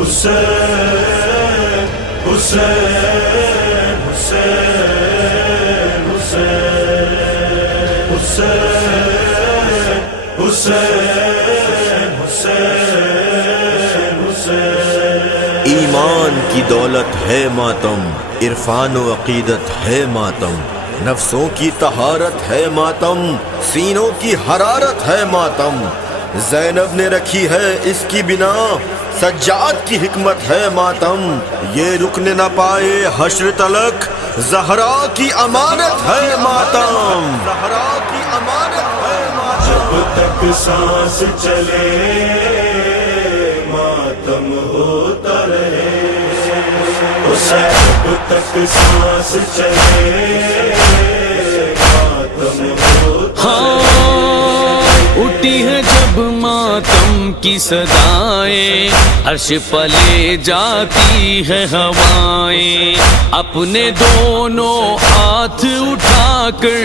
حسین حسین حسین حسین حسین حسین حسین حسین ایمان کی دولت ہے ماتم، عرفان و عقیدت ہے ماتم، نفسوں کی طہارت ہے ماتم، سینوں کی حرارت ہے ماتم، زینب نے رکھی ہے اس کی بنا، سجاد کی حکمت ہے ماتم، یہ رکن نہ پائے حشر تلک، زہرا کی امانت ہے ماتم، زہرا کی امانت ہے ماتم۔ جب تک سانس چلے ماتم ہوتا رہے، جب تک سانس چلے ماتم ہوتا رہے۔ اٹھی ہے جب ماتم کی صدائیں، عرش پلے جاتی ہے ہوائیں، اپنے دونوں ہاتھ اٹھا کر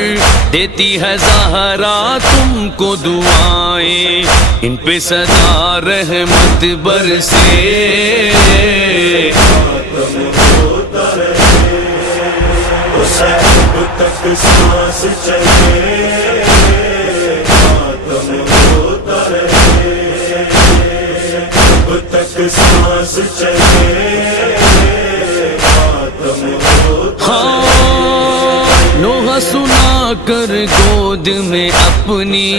دیتی ہے زہرا تم کو دعائیں، ان پہ صدا رحمت برسے ماتم ہوتا رہے، جب تک سانس چلے ماتم ہوتا رہے، جب تک سانس چلے ماتم ہوتا رہے۔ نوحہ سنا کر گود میں اپنی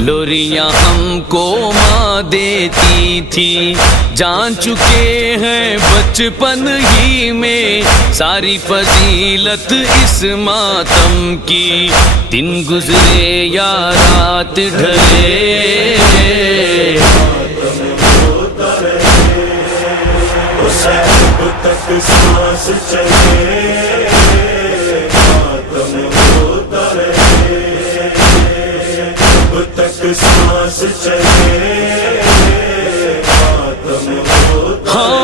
لوریاں ہم کو ماں دیتی تھی، جان چکے ہیں بچپن ہی میں ساری فضیلت اس ماتم کی، دن گزرے یا رات ڈھلے ماتم ہوتا رہے، جب تک سانس چلے ماتم ہوتا رہے، جب تک سانس چلے ماتم ہوتا رہے۔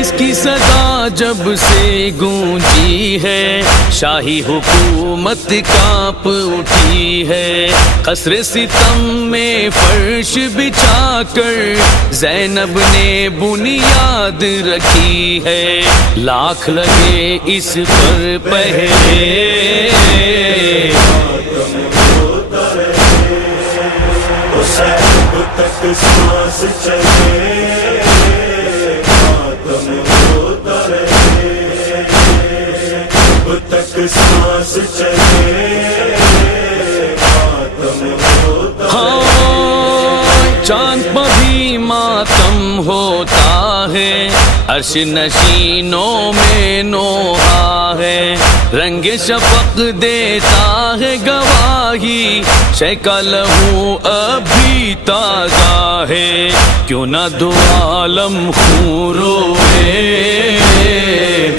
اس کی صدا جب سے گونجی ہے، شاہی حکومت کانپ اٹھی ہے، قصر ستم میں فرش بچھا کر زینب نے بنیاد رکھی ہے، لاکھ لگے اس پر پہرے ماتم ہوتا رہے، جب تک سانس چلے ماتم ہوتا رہے، جب تک سانس چلے ماتم ہوتا رہے۔ چاند پر بھی ماتم ہوتا ہے، عرش نشینوں میں نوحہ ہے، رنگ شفق دیتا ہے گواہی، شے کا لہو ابھی تازہ ہے، کیوں نہ دو عالم خون روئے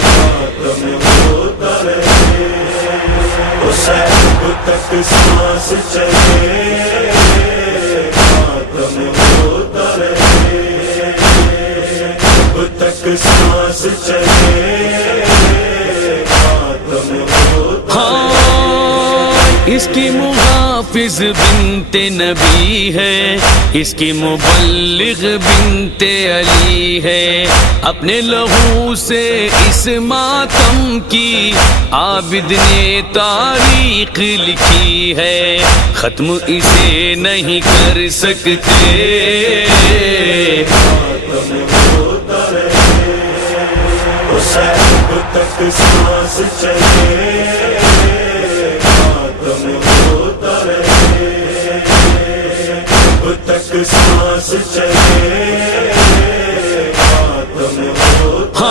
ماتم ہوتا رہے، جب تک سانس چلے ماتم ہوتا رہے، جب تک سانس چلے ماتم ہوتا رہے۔ اس کی محافظ بنت نبی ہے، اس کی مبلغ بنت علی ہے، اپنے لہو سے اس ماتم کی عابد نے تاریخ لکھی ہے، ختم اسے نہیں کر سکتے ماتم ہوتا رہے، جب تک سانس چلے ماتم ہوتا رہے، جب تک سانس چلے ماتم ہوتا رہے۔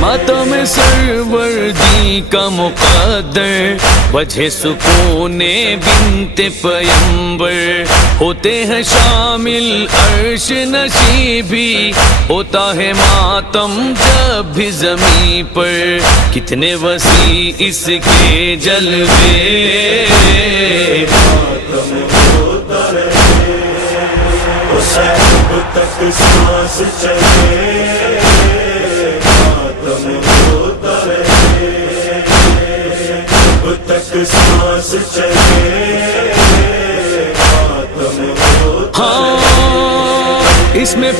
ماتم سروردی کا مقدر، وجہ سکون بنت پیمبر، ہوتے ہیں شامل عرش نشیں بھی، ہوتا ہے ماتم جب بھی زمین پر، کتنے وسیع اس کے جلوے ماتم ہوتا رہے، جب تک سانس چلے ماتم ہوتا رہے، جب تک سانس چلے ماتم ہوتا رہے۔ اس میں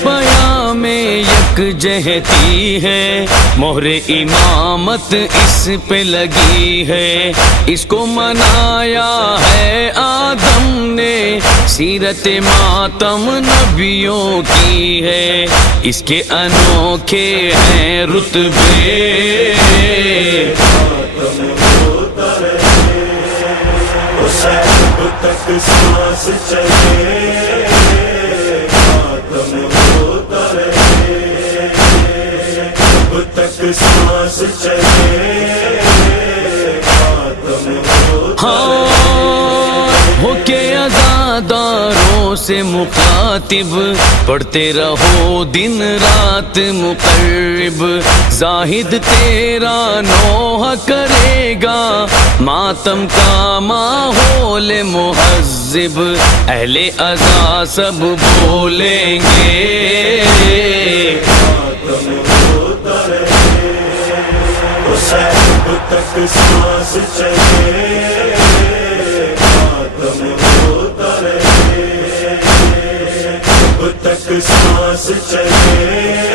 یکجہتی ہے، مہر امامت اس پہ لگی ہے، اس کو منایا ہے آدم نے، سیرت ماتم نبیوں کی ہے، اس کے انوکھے ہیں رتبے، حسین تک سانس چلے، ماتم ہوتا رہے، تک سانس چلے، ماتم ہوتا ہو کے عزاداروں سے مخاطب، پڑھتے رہو دن رات مقرب، زاہد تیرا نوحہ کرے گا، ماتم کا ماحول مہذب، اہل عزا سب بولیں گے، ماتم ہوتا رہے، حسین تک سانس چلے، ماتم ہوتا رہے، تک سانس چلے،